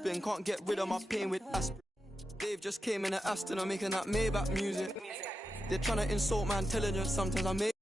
Spin, can't get rid of my pain with aspirin. Dave just came in at Aston, I'm making that Maybach music. They're trying to insult my intelligence, sometimes I make.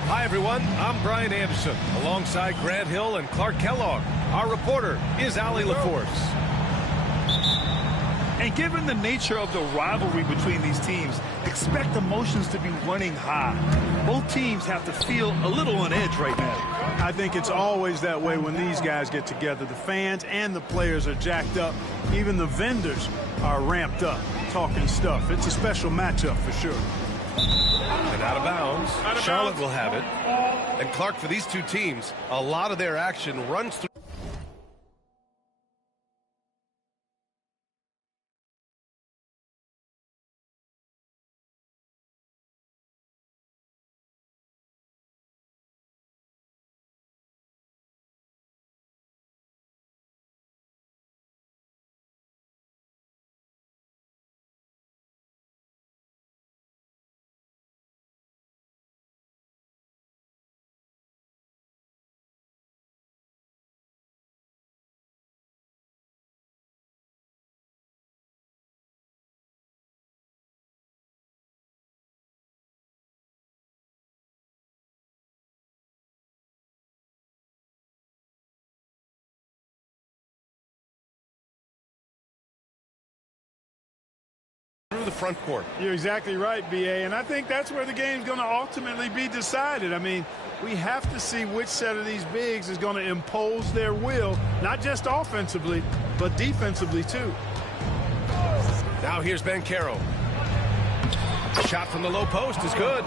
Hi, everyone. I'm Brian Anderson, alongside Grant Hill and Clark Kellogg. Our reporter is Allie LaForce. And given the nature of the rivalry between these teams, expect emotions to be running high. Both teams have to feel a little on edge right now. I think it's always that way when these guys get together. The fans and the players are jacked up. Even the vendors are ramped up, talking stuff. It's a special matchup for sure. And out of bounds. Charlotte will have it. And Clark, for these two teams, a lot of their action runs through. Through the front court. You're exactly right, B.A., and I think that's where the game's going to ultimately be decided. I mean, we have to see which set of these bigs is going to impose their will, not just offensively, but defensively, too. Now here's Banchero. Shot from the low post is good.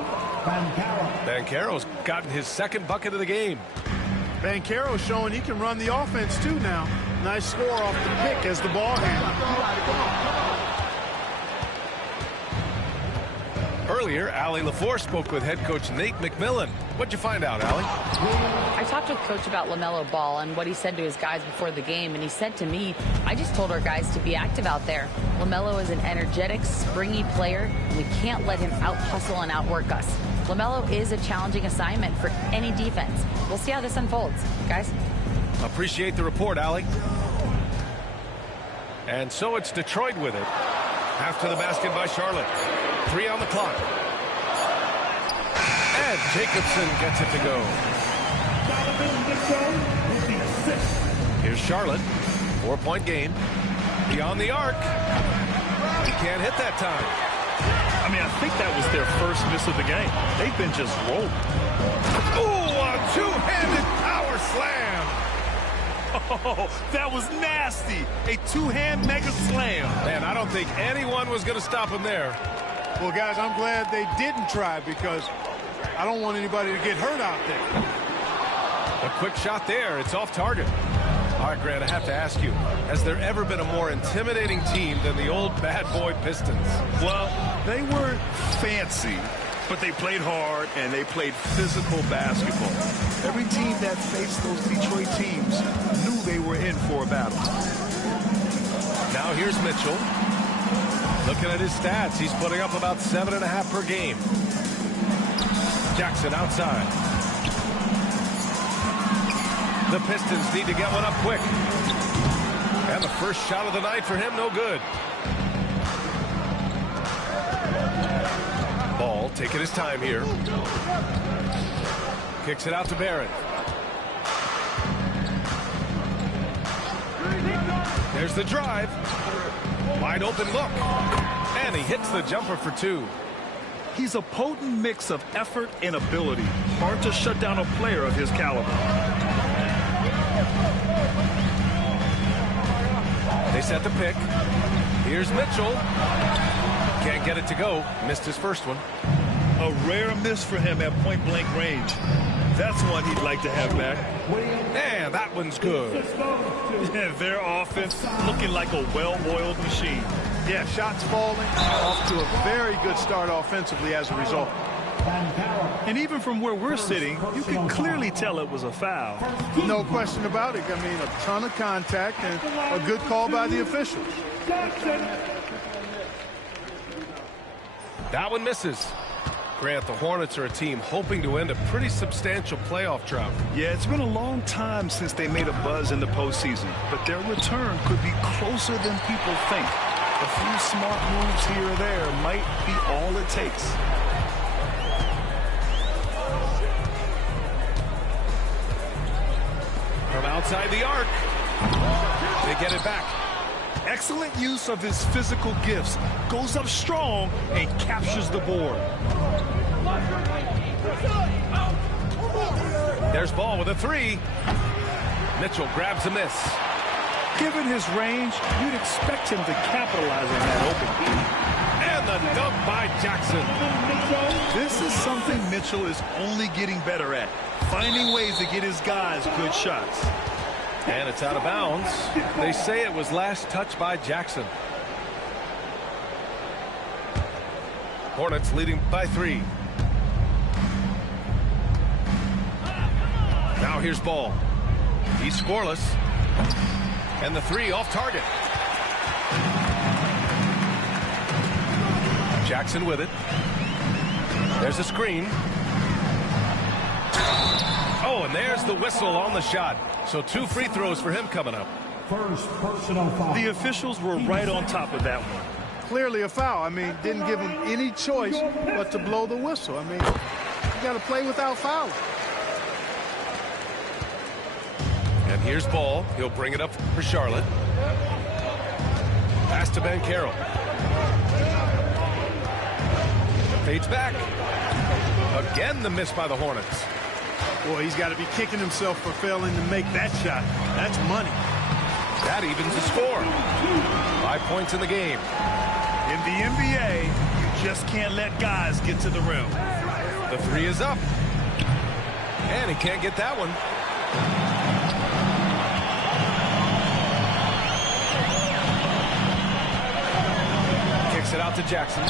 Banchero's gotten his second bucket of the game. Banchero's showing he can run the offense, too, now. Nice score off the pick as the ball handler. Earlier, Allie LaForce spoke with head coach Nate McMillan. What'd you find out, Allie? I talked with Coach about LaMelo Ball and what he said to his guys before the game, and he said to me, I just told our guys to be active out there. LaMelo is an energetic, springy player, and we can't let him out-hustle and outwork us. LaMelo is a challenging assignment for any defense. We'll see how this unfolds, guys. Appreciate the report, Allie. And so it's Detroit with it. After the basket by Charlotte. 3 on the clock. And Jacobson gets it to go. Here's Charlotte. 4-point game. Beyond the arc. He can't hit that time. I mean, I think that was their first miss of the game. They've been just rolling. Ooh, a two-handed power slam. Oh, that was nasty. A two-hand mega slam. Man, I don't think anyone was going to stop him there. Well, guys, I'm glad they didn't try because I don't want anybody to get hurt out there. A quick shot there. It's off target. All right, Grant, I have to ask you, has there ever been a more intimidating team than the old bad boy Pistons? Well, they weren't fancy, but they played hard and they played physical basketball. Every team that faced those Detroit teams knew they were in for a battle. Now here's Mitchell. Looking at his stats, he's putting up about 7.5 per game. Jackson outside. The Pistons need to get one up quick. And the first shot of the night for him, no good. Ball taking his time here. Kicks it out to Barrett. There's the drive. Wide open look. And he hits the jumper for two. He's a potent mix of effort and ability. Hard to shut down a player of his caliber. They set the pick. Here's Mitchell. Can't get it to go. Missed his first one. A rare miss for him at point-blank range. That's one he'd like to have back. And that one's good. Yeah, their offense looking like a well-oiled machine. Yeah, shots falling. Off to a very good start offensively as a result. And even from where we're sitting, you can clearly tell it was a foul. No question about it. I mean, a ton of contact and a good call by the officials. That one misses. Grant, the Hornets are a team hoping to end a pretty substantial playoff drought. Yeah, it's been a long time since they made a buzz in the postseason, but their return could be closer than people think. A few smart moves here or there might be all it takes. From outside the arc, they get it back. Excellent use of his physical gifts. Goes up strong and captures the board. There's Ball with a three. Mitchell grabs a miss. Given his range, you'd expect him to capitalize on that open. And the dunk by Jackson. This is something Mitchell is only getting better at. Finding ways to get his guys good shots. And it's out of bounds. They say it was last touched by Jackson. Hornets leading by 3. Now here's Ball. He's scoreless. And the 3 off target. Jackson with it. There's a screen. Oh, and there's the whistle on the shot. So 2 free throws for him coming up. First personal foul. The officials were right on top of that one. Clearly a foul. I mean, didn't give him any choice but to blow the whistle. I mean, you got to play without fouling. And here's Ball. He'll bring it up for Charlotte. Pass to Ben Carroll. Fades back. Again, the miss by the Hornets. Boy, he's got to be kicking himself for failing to make that shot. That's money. That evens the score. 5 points in the game. In the NBA, you just can't let guys get to the rim. The 3 is up. And he can't get that one. Kicks it out to Jackson.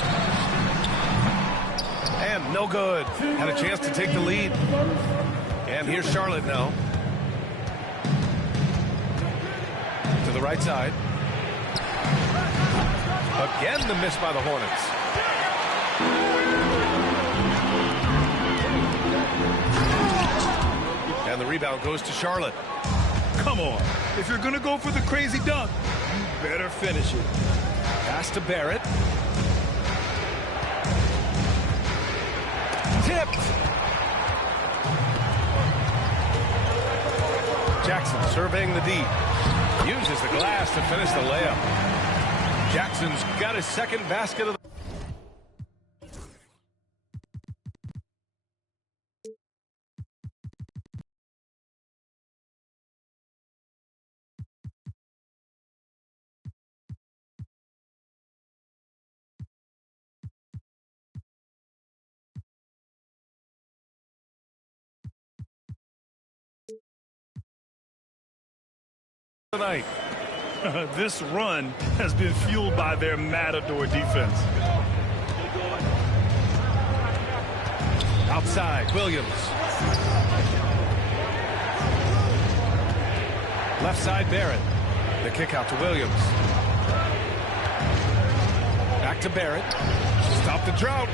And no good. Had a chance to take the lead. And here's Charlotte now. To the right side. Again, the miss by the Hornets. And the rebound goes to Charlotte. Come on. If you're going to go for the crazy dunk, you better finish it. Pass to Barrett. Tipped. Jackson surveying the D. Uses the glass to finish the layup. Jackson's got his second basket of the tonight. This run has been fueled by their matador defense. Outside, Williams. Left side, Barrett. The kick out to Williams. Back to Barrett. Stop the drought.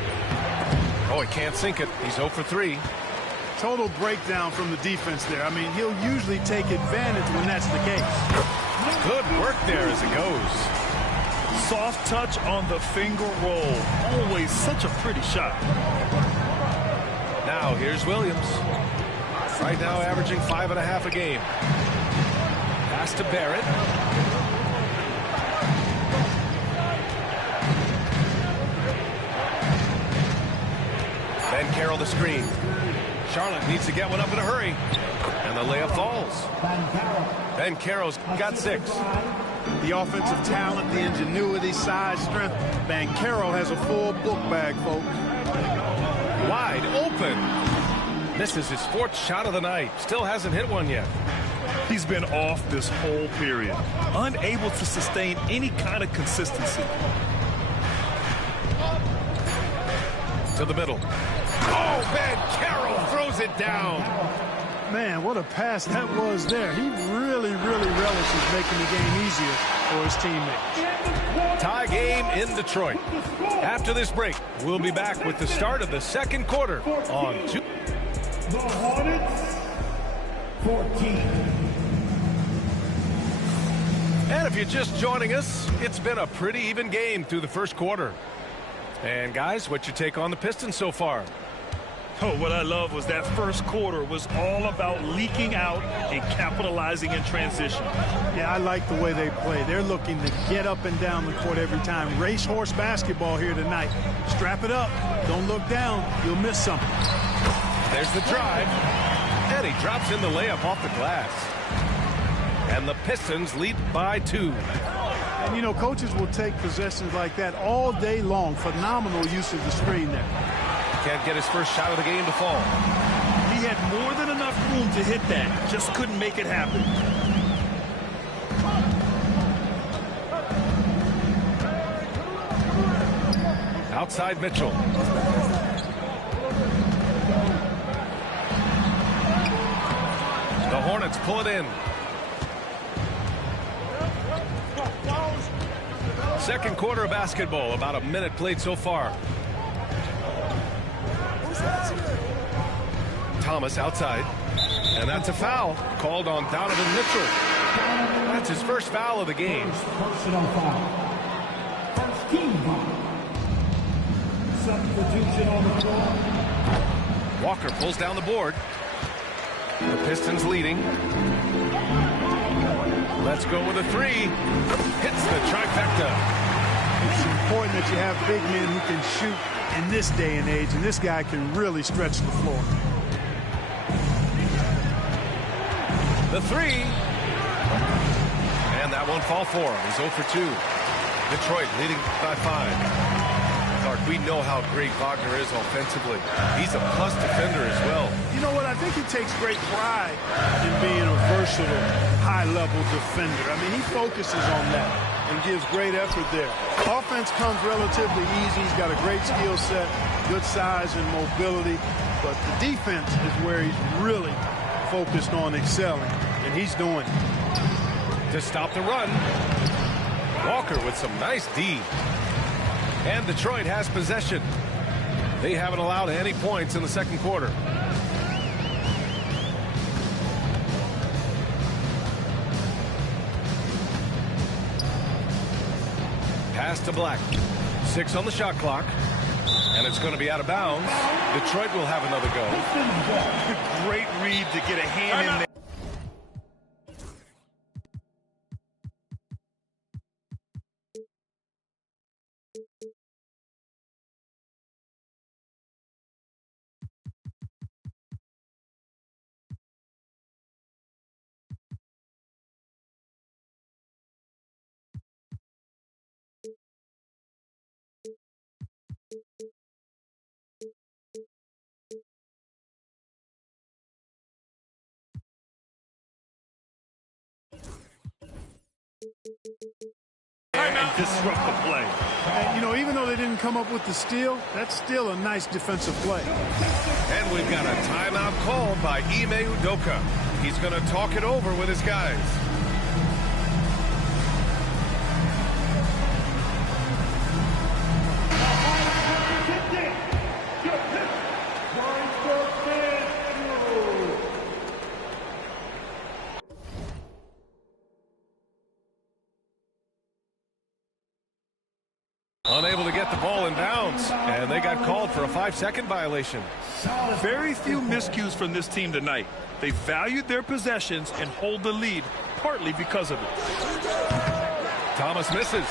Oh, he can't sink it. He's 0 for 3. Total breakdown from the defense there. I mean, he'll usually take advantage when that's the case. Good work there as it goes. Soft touch on the finger roll. Always such a pretty shot. Now here's Williams. Right now averaging 5.5 a game. Pass to Barrett. Ben Carroll the screen. Charlotte needs to get one up in a hurry. And the layup falls. Ben Carroll's got 6. The offensive talent, the ingenuity, size, strength. Banchero has a full book bag, folks. Wide open. Misses his 4th shot of the night. Still hasn't hit one yet. He's been off this whole period. Unable to sustain any kind of consistency. To the middle. Oh, Ben Carroll throws it down. Man, what a pass that was there. He really relishes making the game easier for his teammates. Tie game in Detroit. After this break, we'll be back with the start of the second quarter on 2. The Hornets, 14. And if you're just joining us, it's been a pretty even game through the first quarter. And guys, what's your take on the Pistons so far? Oh, what I love was that first quarter was all about leaking out and capitalizing in transition. Yeah, I like the way they play. They're looking to get up and down the court every time. Racehorse basketball here tonight. Strap it up. Don't look down. You'll miss something. There's the drive. And he drops in the layup off the glass. And the Pistons lead by 2. And, you know, coaches will take possessions like that all day long. Phenomenal use of the screen there. Can't get his first shot of the game to fall. He had more than enough room to hit that. Just couldn't make it happen. Outside Mitchell. The Hornets pull it in. Second quarter of basketball. About a minute played so far. Thomas outside. And that's a foul called on Donovan Mitchell. That's his first foul of the game. Personal foul. First team foul. Substitution on the floor. Walker pulls down the board. The Pistons leading. Let's go with a 3. Hits the trifecta. It's important that you have big men who can shoot in this day and age, and this guy can really stretch the floor. The 3. And that won't fall for him. He's 0 for 2. Detroit leading by 5. Clark, we know how great Wagner is offensively. He's a plus defender as well. You know what? I think he takes great pride in being a versatile, high-level defender. I mean, he focuses on that and gives great effort there. Offense comes relatively easy. He's got a great skill set, good size and mobility. But the defense is where he's really focused on excelling, and he's doing it. To stop the run, Walker with some nice D. And Detroit has possession. They haven't allowed any points in the second quarter. Pass to Black. 6 on the shot clock. And it's going to be out of bounds. Detroit will have another go. Great read to get a hand in there. disrupt the play. And, you know, even though they didn't come up with the steal, that's still a nice defensive play. And we've got a timeout called by Ime Udoka. He's going to talk it over with his guys. Unable to get the ball in bounds, and they got called for a 5-second violation. Very few miscues from this team tonight. They valued their possessions and hold the lead, partly because of it. Thomas misses.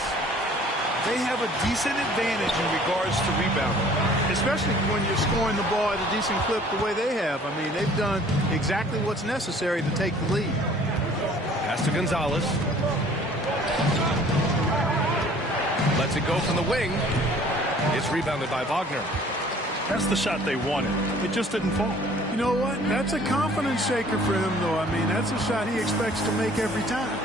They have a decent advantage in regards to rebounding. Especially when you're scoring the ball at a decent clip the way they have. I mean, they've done exactly what's necessary to take the lead. Pass to Gonzalez. Lets it go from the wing. It's rebounded by Wagner. That's the shot they wanted. It just didn't fall. You know what? That's a confidence shaker for him, though. I mean, that's a shot he expects to make every time.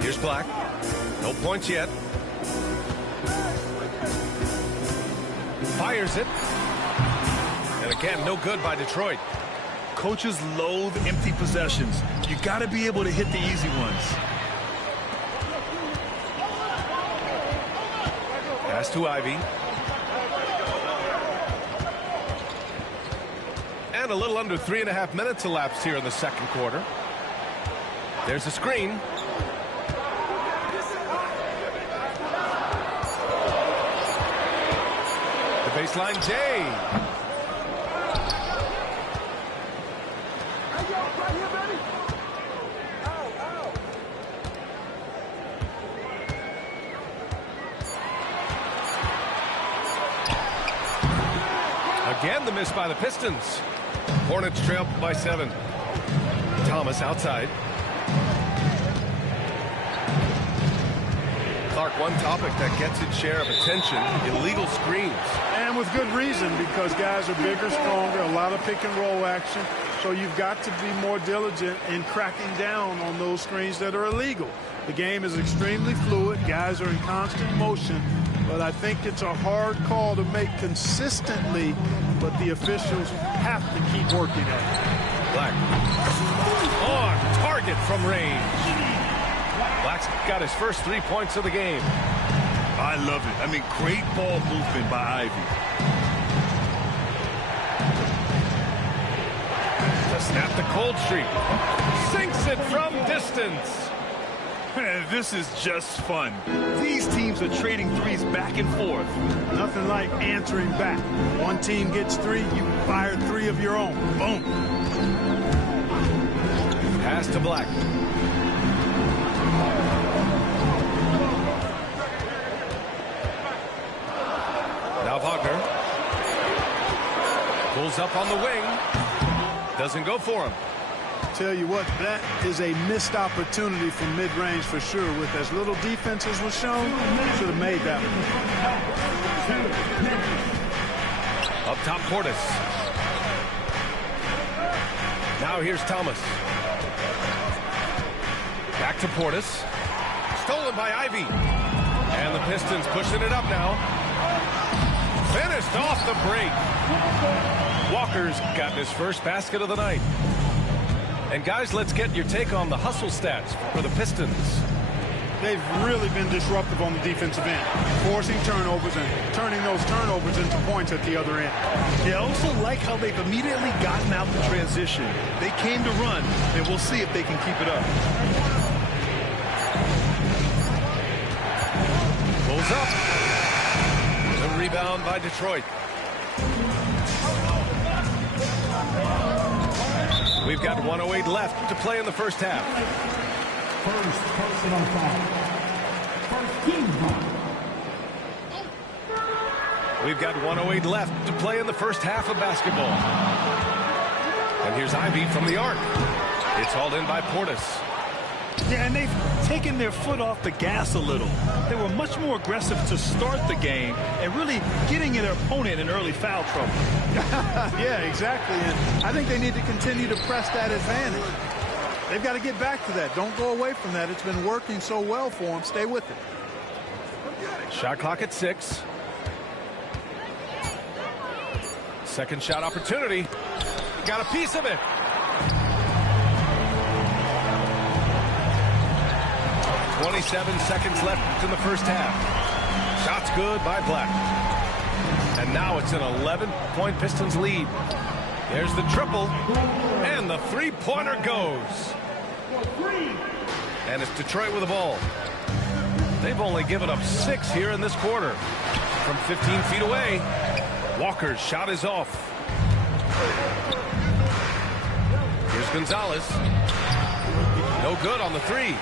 Here's Black. No points yet. Fires it. And again, no good by Detroit. Coaches loathe empty possessions. You got to be able to hit the easy ones. Pass to Ivy. And a little under 3.5 minutes elapsed here in the second quarter. There's a screen. The baseline J. Again, the miss by the Pistons. Hornets trail by 7. Thomas outside. Clark, one topic that gets its share of attention, illegal screens. And with good reason, because guys are bigger, stronger, a lot of pick and roll action. So you've got to be more diligent in cracking down on those screens that are illegal. The game is extremely fluid. Guys are in constant motion. But I think it's a hard call to make consistently, but the officials have to keep working at it. Black on target from range. Black's got his first 3 points of the game. I love it. I mean, great ball movement by Ivy. To snap the cold streak. Sinks it from distance. This is just fun. These teams are trading threes back and forth. Nothing like answering back. One team gets 3, you fire 3 of your own. Boom. Pass to Black. Now Wagner. Pulls up on the wing. Doesn't go for him. Tell you what, that is a missed opportunity from mid-range for sure. With as little defense as was shown, should have made that one. Up top, Portis. Now here's Thomas. Back to Portis. Stolen by Ivy. And the Pistons pushing it up now. Finished off the break. Walker's gotten his first basket of the night. And guys, let's get your take on the hustle stats for the Pistons. They've really been disruptive on the defensive end, forcing turnovers and turning those turnovers into points at the other end. I also like how they've immediately gotten out the transition. They came to run, and we'll see if they can keep it up. Pulls up. The rebound by Detroit. We've got 1:08 left to play in the first half. First personal foul. First team foul. We've got 1:08 left to play in the first half of basketball. And here's Ivy from the arc. It's hauled in by Portis. Yeah, and they've taken their foot off the gas a little. They were much more aggressive to start the game and really getting their opponent in early foul trouble. Yeah, exactly. And I think they need to continue to press that advantage. They've got to get back to that. Don't go away from that. It's been working so well for them. Stay with it. Shot clock at 6. Second shot opportunity. Got a piece of it. "27 seconds left in the first half. Shots good by Black. And now it's an 11-point Pistons lead. There's the triple. And the three-pointer goes. And it's Detroit with the ball. They've only given up 6 here in this quarter. From 15 feet away, Walker's shot is off. Here's Gonzalez. No good on the 3.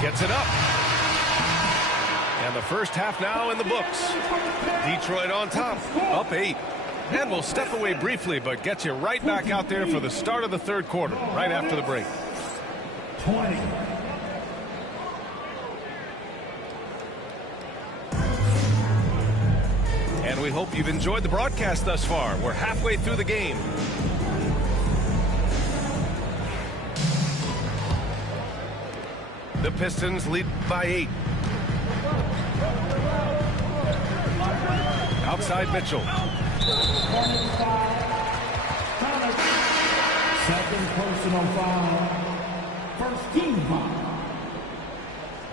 Gets it up. And the first half now in the books. Detroit on top, up 8. And we'll step away briefly, but get you right back out there for the start of the third quarter, right after the break. 20. And we hope you've enjoyed the broadcast thus far. We're halfway through the game. The Pistons lead by 8. Outside Mitchell. Second personal foul. First team foul.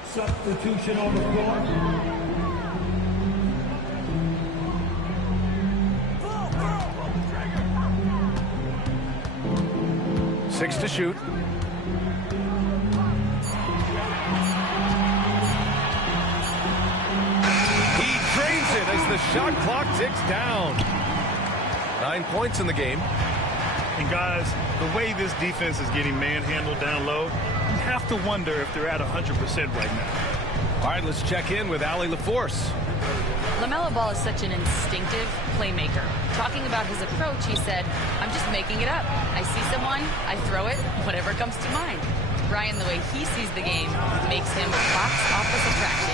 Substitution on the floor. 6 to shoot. He drains it as the shot clock ticks down. 9 points in the game. And guys, the way this defense is getting manhandled down low, you have to wonder if they're at 100% right now. All right, let's check in with Allie LaForce. LaMelo Ball is such an instinctive playmaker. Talking about his approach, he said, "I'm just making it up. I see someone, I throw it, whatever comes to mind." Ryan, the way he sees the game makes him box office attraction.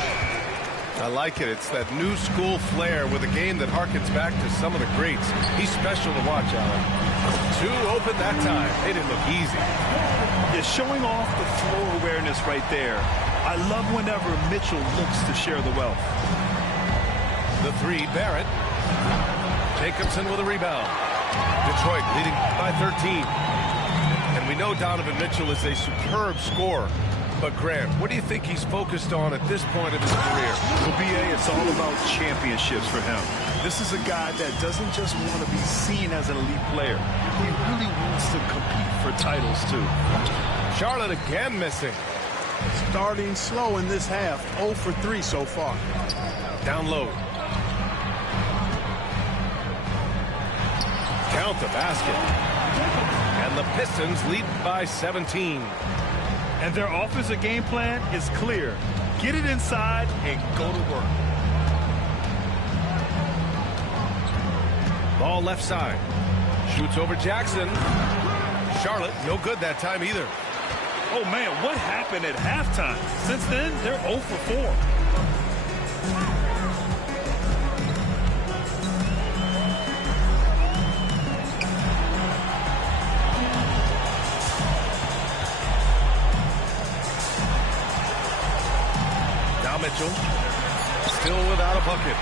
I like it. It's that new school flair with a game that harkens back to some of the greats. He's special to watch, Allen. 2 open that time. They didn't look easy. Yeah, showing off the floor awareness right there. I love whenever Mitchell looks to share the wealth. The 3, Barrett. Jacobson with a rebound. Detroit leading by 13. And we know Donovan Mitchell is a superb scorer. But Grant, what do you think he's focused on at this point of his career? Well, BA, it's all about championships for him. This is a guy that doesn't just want to be seen as an elite player. He really wants to compete for titles, too. Charlotte again missing. Starting slow in this half. 0 for 3 so far. Down low. Count the basket. And the Pistons lead by 17. And their offensive game plan is clear. Get it inside and go to work. Ball left side. Shoots over Jackson. Charlotte, no good that time either. Oh, man, what happened at halftime? Since then, they're 0 for 4. Mitchell still without a bucket.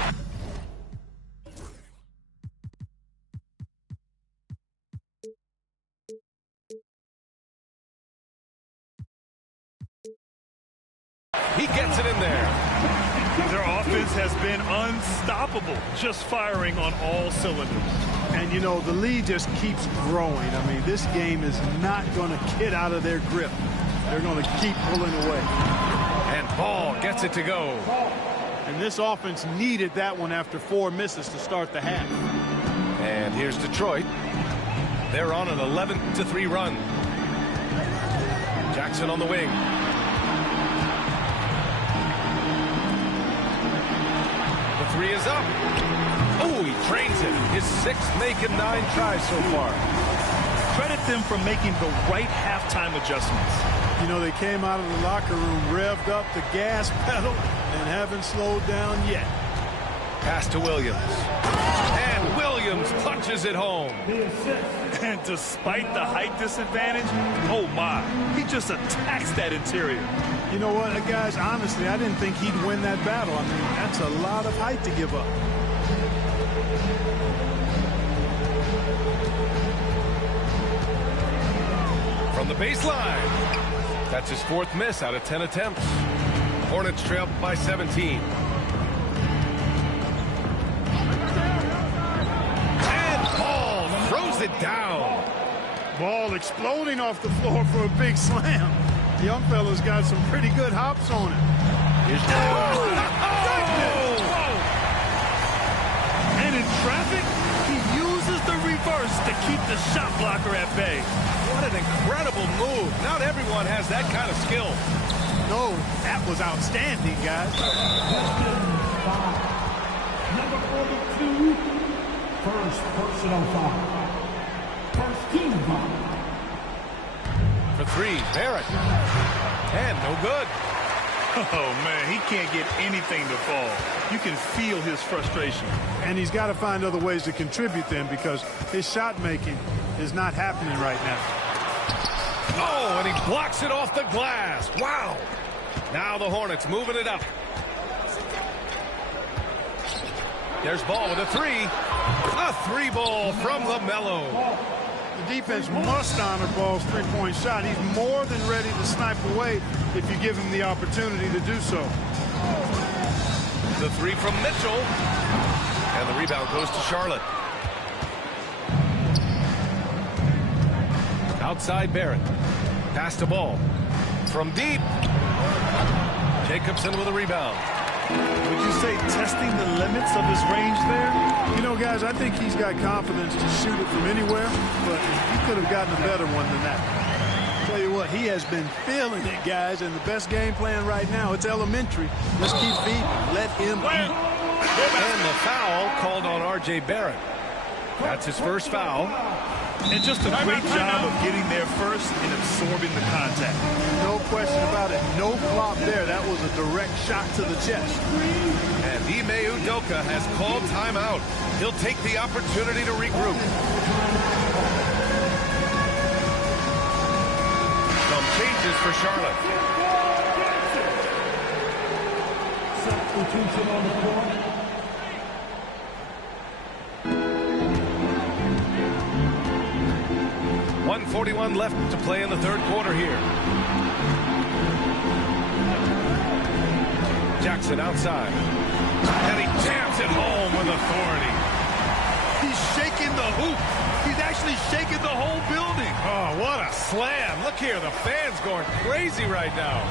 He gets it in there. Their offense has been unstoppable, just firing on all cylinders. And, you know, the lead just keeps growing. I mean, this game is not going to get out of their grip. They're going to keep pulling away. And Ball gets it to go. And this offense needed that one after 4 misses to start the half. And here's Detroit. They're on an 11-3 run. Jackson on the wing. The 3 is up. Oh, he trains it. His 6th make and 9 tries so far. Credit them for making the right halftime adjustments. You know, they came out of the locker room, revved up the gas pedal, and haven't slowed down yet. Pass to Williams. And Williams Williams punches it home. And despite the height disadvantage, oh my, he just attacks that interior. You know what, guys, honestly, I didn't think he'd win that battle. I mean, that's a lot of height to give up. From the baseline. That's his 4th miss out of 10 attempts. Hornets trail by 17. And Ball throws it down. Ball exploding off the floor for a big slam. The young fella's got some pretty good hops on it. And in traffic, he uses the reverse to keep the shot blocker at bay. What an incredible move. Not everyone has that kind of skill. No, that was outstanding, guys. Number 42, first personal foul. First team foul. For 3, Barrett. And no good. Oh, man, he can't get anything to fall. You can feel his frustration. And he's got to find other ways to contribute then, because his shot making is not happening right now. Oh, and he blocks it off the glass. Wow. Now the Hornets moving it up. There's Ball with a 3. A 3-ball from LaMelo. The defense must honor Ball's three-point shot. He's more than ready to snipe away if you give him the opportunity to do so. The 3 from Mitchell. And the rebound goes to Charlotte. Outside Barrett. Pass to Ball. From deep. Jacobson with a rebound. Would you say testing the limits of his range there? You know, guys, I think he's got confidence to shoot it from anywhere, but he could have gotten a better one than that. Tell you what, he has been feeling it, guys, and the best game plan right now, it's elementary. Just keep feeding. Let him eat. And the foul called on R.J. Barrett. That's his first foul. And just a great job of getting there first and absorbing the contact. No question about it. No flop there. That was a direct shot to the chest. And Ime Udoka has called timeout. He'll take the opportunity to regroup. Some changes for Charlotte. Substitution on the court. 1:41 left to play in the 3rd quarter here. Jackson outside. And he jams it home with authority. He's shaking the hoop. He's actually shaking the whole building. Oh, what a slam. Look here, the fans going crazy right now.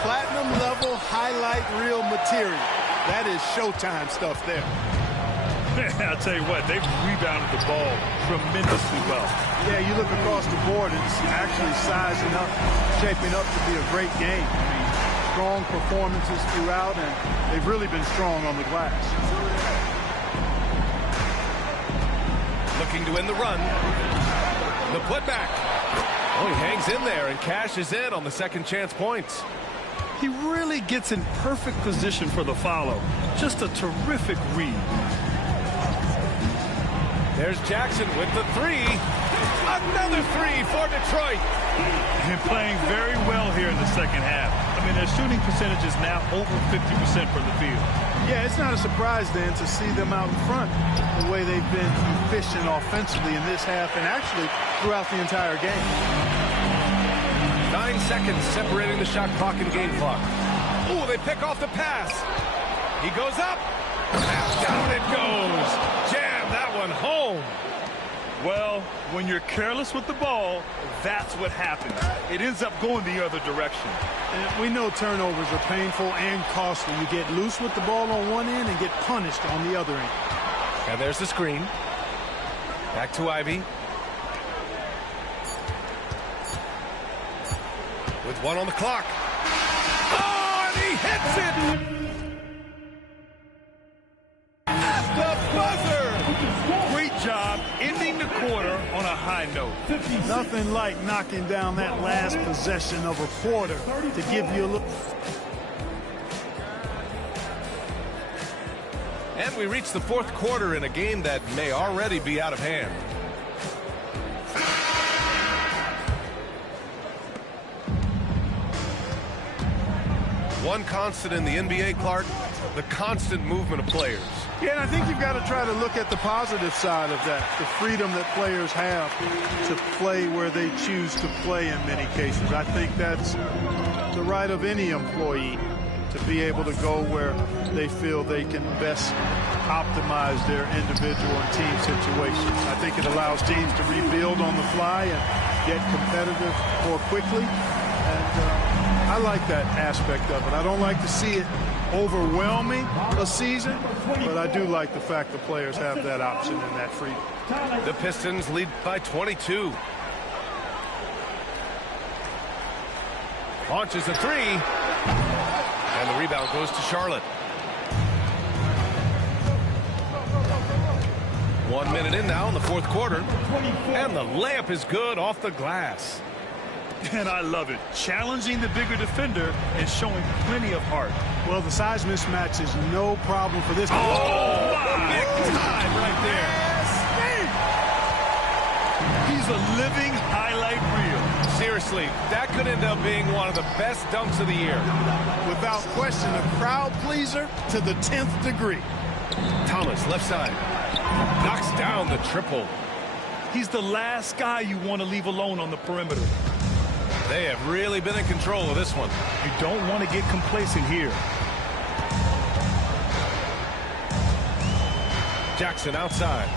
Platinum level highlight reel material. That is Showtime stuff there. I'll tell you what, they've rebounded the ball tremendously well. Yeah, you look across the board, it's actually sizing up, shaping up to be a great game. I mean, strong performances throughout, and they've really been strong on the glass. Looking to win the run. The putback. Oh, he hangs in there and cashes in on the second chance points. He really gets in perfect position for the follow. Just a terrific read. There's Jackson with the 3. Another 3 for Detroit. And playing very well here in the second half. I mean, their shooting percentage is now over 50% from the field. Yeah, it's not a surprise then to see them out in front the way they've been efficient offensively in this half and actually throughout the entire game. 9 seconds separating the shot clock and game clock. Ooh, they pick off the pass. He goes up. And down it goes. Jam that one home. Well, when you're careless with the ball, that's what happens. It ends up going the other direction. And we know turnovers are painful and costly. You get loose with the ball on one end and get punished on the other end. And there's the screen. Back to Ivy. With 1 on the clock. Oh, and he hits it! The buzzer! Great job ending the quarter on a high note. Nothing like knocking down that last possession of a quarter to give you a look. And we reach the fourth quarter in a game that may already be out of hand. One constant in the NBA, Clark, the constant movement of players. Yeah, and I think you've got to try to look at the positive side of that, the freedom that players have to play where they choose to play in many cases. I think that's the right of any employee, to be able to go where they feel they can best optimize their individual and team situations. I think it allows teams to rebuild on the fly and get competitive more quickly. And I like that aspect of it. I don't like to see it overwhelming a season, but I do like the fact the players have that option and that freedom. The Pistons lead by 22. Launches a three. And the rebound goes to Charlotte. 1 minute in now in the fourth quarter. And the layup is good off the glass. And I love it. Challenging the bigger defender and showing plenty of heart. Well, the size mismatch is no problem for this. Oh, my. Big time right there. He's a living highlight reel. Seriously, that could end up being one of the best dunks of the year. Without question, a crowd pleaser to the 10th degree. Thomas, left side. Knocks down the triple. He's the last guy you want to leave alone on the perimeter. They have really been in control of this one. You don't want to get complacent here. Jackson outside.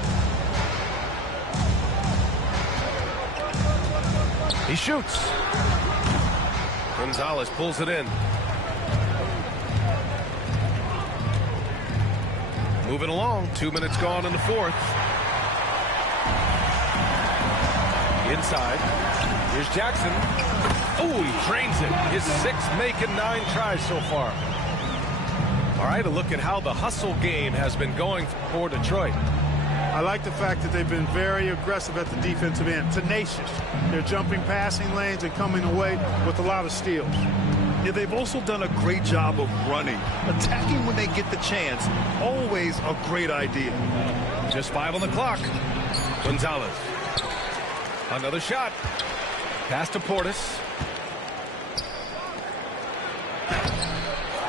He shoots. Gonzalez pulls it in. Moving along. 2 minutes gone in the fourth. Inside. Here's Jackson. Oh, he drains it. His sixth making 9 tries so far. All right, a look at how the hustle game has been going for Detroit. I like the fact that they've been very aggressive at the defensive end, tenacious. They're jumping passing lanes and coming away with a lot of steals. Yeah, they've also done a great job of running. Attacking when they get the chance, always a great idea. Just 5 on the clock. Gonzalez. Another shot. Pass to Portis.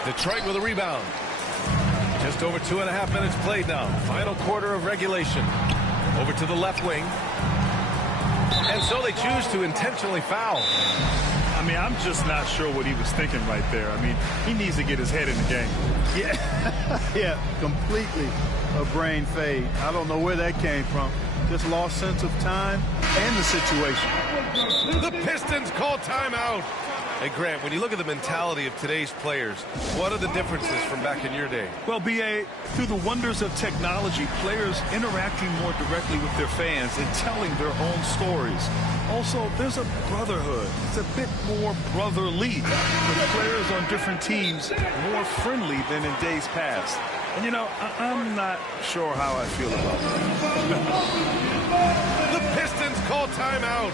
Detroit with a rebound. Just over 2.5 minutes played now. Final quarter of regulation. Over to the left wing. And so they choose to intentionally foul. I mean, I'm just not sure what he was thinking right there. I mean, he needs to get his head in the game. Yeah, yeah, completely a brain fade. I don't know where that came from. Just lost sense of time and the situation. The Pistons call timeout. Hey, Grant, when you look at the mentality of today's players, what are the differences from back in your day? Well, B.A., through the wonders of technology, players interacting more directly with their fans and telling their own stories. Also, there's a brotherhood. It's a bit more brotherly. The players on different teams more friendly than in days past. And, you know, I'm not sure how I feel about that. The Pistons call timeout.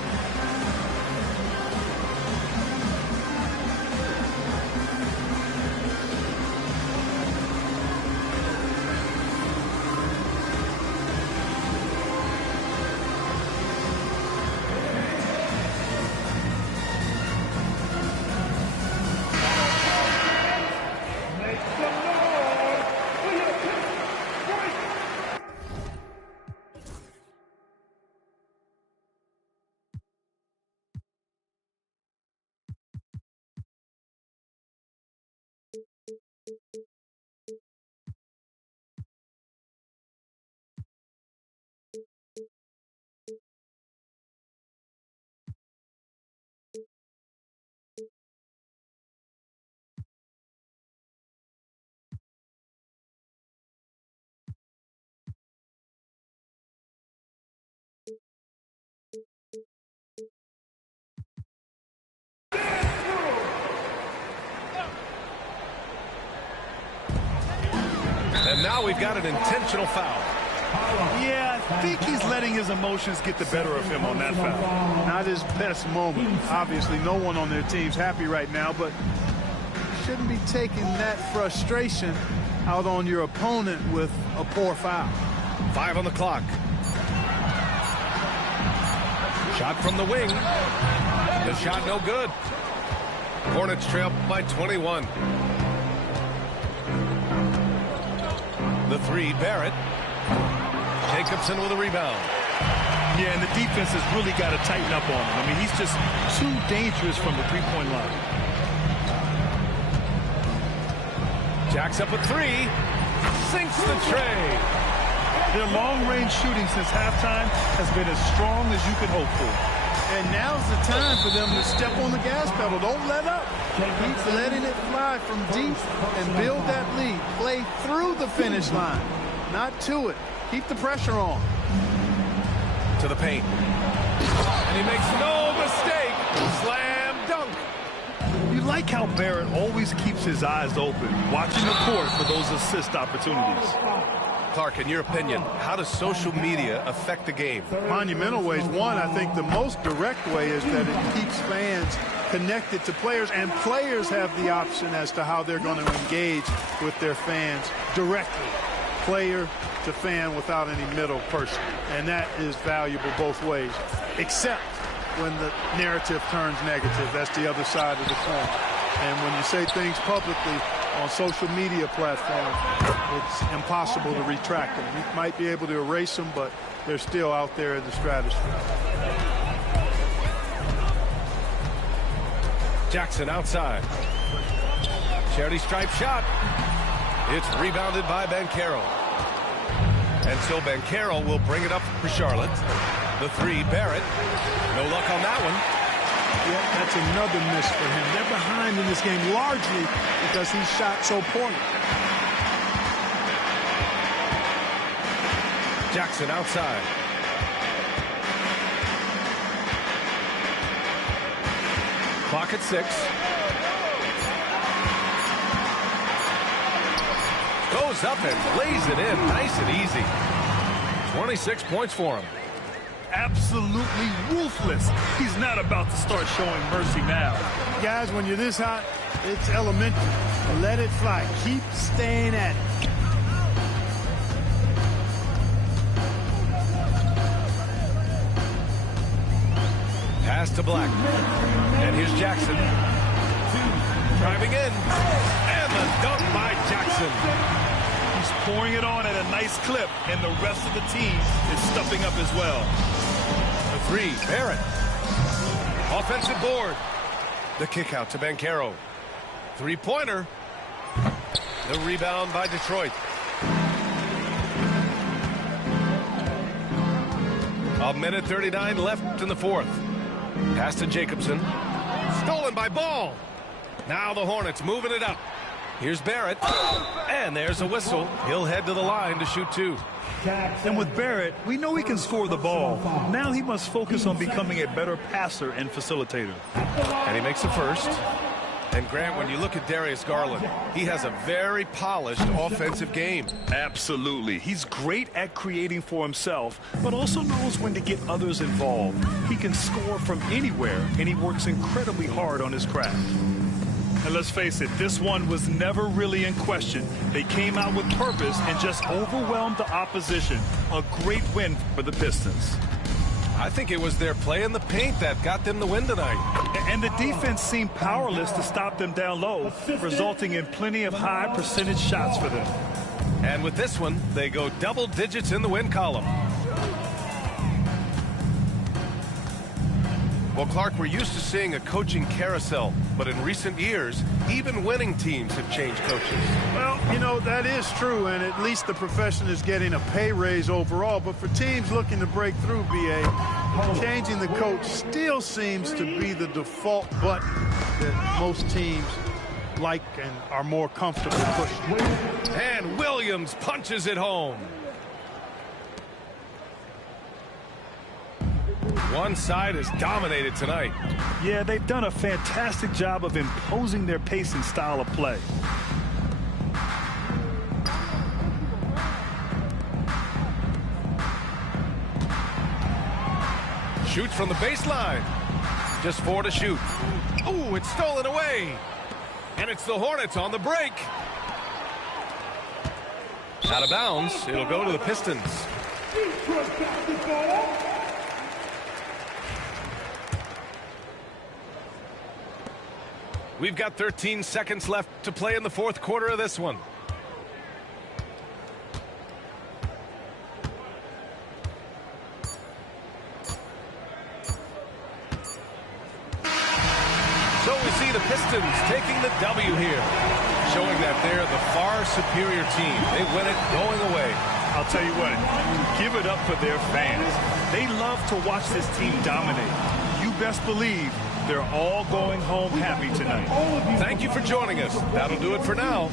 And now we've got an intentional foul. Yeah, I think he's letting his emotions get the better of him on that foul. Not his best moment. Obviously, no one on their team's happy right now, but shouldn't be taking that frustration out on your opponent with a poor foul. 5 on the clock. Shot from the wing. The shot no good. Hornets trail by 21. The three, Barrett. Jacobson with a rebound. Yeah, and the defense has really got to tighten up on him. I mean, he's just too dangerous from the three-point line. Jacks up a three. Sinks the tray. Their long-range shooting since halftime has been as strong as you can hope for. And now's the time for them to step on the gas pedal. Don't let up. Keep letting it fly from deep and build that lead. Play through the finish line, not to it. Keep the pressure on. To the paint. And he makes no mistake. Slam dunk. You like how Barrett always keeps his eyes open, watching the court for those assist opportunities. Clark, in your opinion, how does social media affect the game? Monumental ways. One, I think the most direct way is that it keeps fans connected to players, and players have the option as to how they're going to engage with their fans directly, player to fan, without any middle person. And that is valuable both ways, except when the narrative turns negative. That's the other side of the coin. And when you say things publicly on social media platforms, it's impossible to retract them. You might be able to erase them, but they're still out there in the stratosphere. Jackson outside. Charity stripe shot. It's rebounded by Banchero. And so Banchero will bring it up for Charlotte. The three, Barrett. No luck on that one. Yeah, that's another miss for him. They're behind in this game largely because he shot so poorly. Jackson outside. Clock at 6. Goes up and lays it in nice and easy. 26 points for him. Absolutely ruthless. He's not about to start showing mercy now. Guys, when you're this hot, it's elementary. Let it fly. Keep staying at it. Pass to Black. And here's Jackson. Driving in. And the dunk by Jackson. He's pouring it on at a nice clip, and the rest of the team is stepping up as well. The three, Barrett. Offensive board. The kick out to Banchero. Three-pointer. The rebound by Detroit. A minute 39 left in the fourth. Pass to Jacobson. Stolen by Ball. Now the Hornets moving it up. Here's Barrett. And there's a whistle. He'll head to the line to shoot two. And with Barrett, we know he can score the ball. Now he must focus on becoming a better passer and facilitator. And he makes the first. And Grant, when you look at Darius Garland, he has a very polished offensive game. Absolutely. He's great at creating for himself, but also knows when to get others involved. He can score from anywhere, and he works incredibly hard on his craft. And let's face it, this one was never really in question. They came out with purpose and just overwhelmed the opposition. A great win for the Pistons. I think it was their play in the paint that got them the win tonight. And the defense seemed powerless to stop them down low, resulting in plenty of high percentage shots for them. And with this one, they go double digits in the win column. Well, Clark, we're used to seeing a coaching carousel, but in recent years, even winning teams have changed coaches. Well, you know, that is true, and at least the profession is getting a pay raise overall. But for teams looking to break through, BA, changing the coach still seems to be the default button that most teams like and are more comfortable pushing. And Williams punches it home. One side is dominated tonight. Yeah, they've done a fantastic job of imposing their pace and style of play. Shoots from the baseline. Just 4 to shoot. Ooh, it's stolen away. And it's the Hornets on the break. Out of bounds. It'll go to the Pistons. We've got 13 seconds left to play in the fourth quarter of this one. So we see the Pistons taking the W here, showing that they're the far superior team. They win it going away. I'll tell you what, give it up for their fans. They love to watch this team dominate. You best believe they're all going home happy tonight. Thank you for joining us. That'll do it for now.